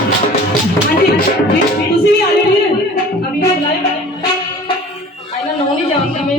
ਹਾਂਜੀ ਤੁਸੀਂ ਵੀ ਆ ਜਾਓ ਵੀਰ ਅਭੀ ਲਾਈਵ ਆਇਨਾ ਨੋ ਨਹੀਂ ਜਾਣਦਾ ਮੈਂ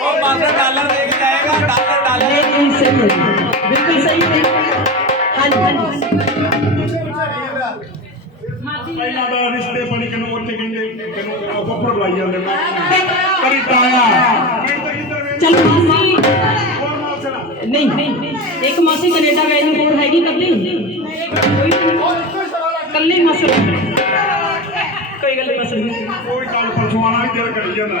ਉਹ ਮਾਸਟਰ ਡਾਲਰ ਦੇ ਕੇ ਜਾਏਗਾ ਡਾਲਰ ਡਾਲਰ। ਨਹੀਂ ਸਹੀ ਹੈ ਬਿਲਕੁਲ ਸਹੀ ਹੈ ਹਾਂਜੀ ਹਾਂਜੀ। ਪਹਿਲਾਂ ਦਾ ਰਿਸ਼ਤੇ ਬਣੀ ਕਿਨੂੰ ਉੱਥੇ ਕਹਿੰਦੇ ਕਿਨੂੰ ਫੱਫੜ ਬੁਲਾਈ ਜਾਂਦੇ ਨੇ। ਕਰੀ ਤਾਇਆ ਚਲ ਮਾਸੀ। ਨਹੀਂ ਨਹੀਂ ਇੱਕ ਮਾਸੀ ਕੈਨੇਡਾ ਗਏ ਨੂੰ ਕੋਲ ਹੈਗੀ ਕੱਲੀ ਕੋਈ ਕੱਲੀ ਮਾਸੀ। ਕੋਈ ਗੱਲ ਨਹੀਂ ਮਾਸੀ। ਕੋਈ ਕੱਲ ਪਰਸੋਂ ਆਣਾ ਵੀ ਦਿਲ ਕਰੀ ਜਾਂਦਾ।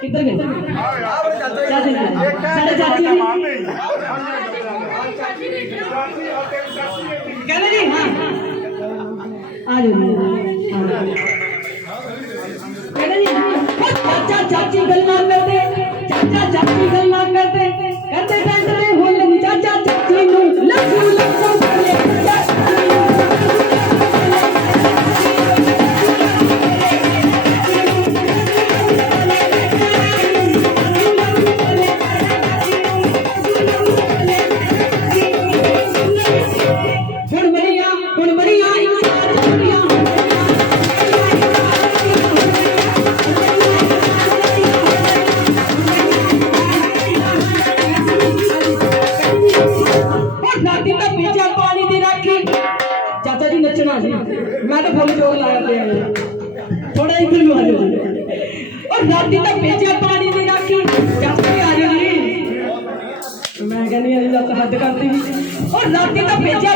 किधर गई क्या देख रहे साढ़े चाची जी कहना जी हाँ। आ जाओ। हाँ। ਇੱਧਰ ਨੂੰ ਆ ਜਾਓ ਉਹ ਲਾਡੀ ਤਾਂ ਪੀਜਾ ਪਾਣੀ ਦੀ ਰਾਖੀ ਚਾਚਾ ਆ ਜਾਓ ਮੈਂ ਕਹਿੰਦੀ ਆ ਲੱਤ ਹੱਦ ਕਰਦੀ ਉਹ ਲਾਡੀ ਤਾਂ ਭੇਜਿਆ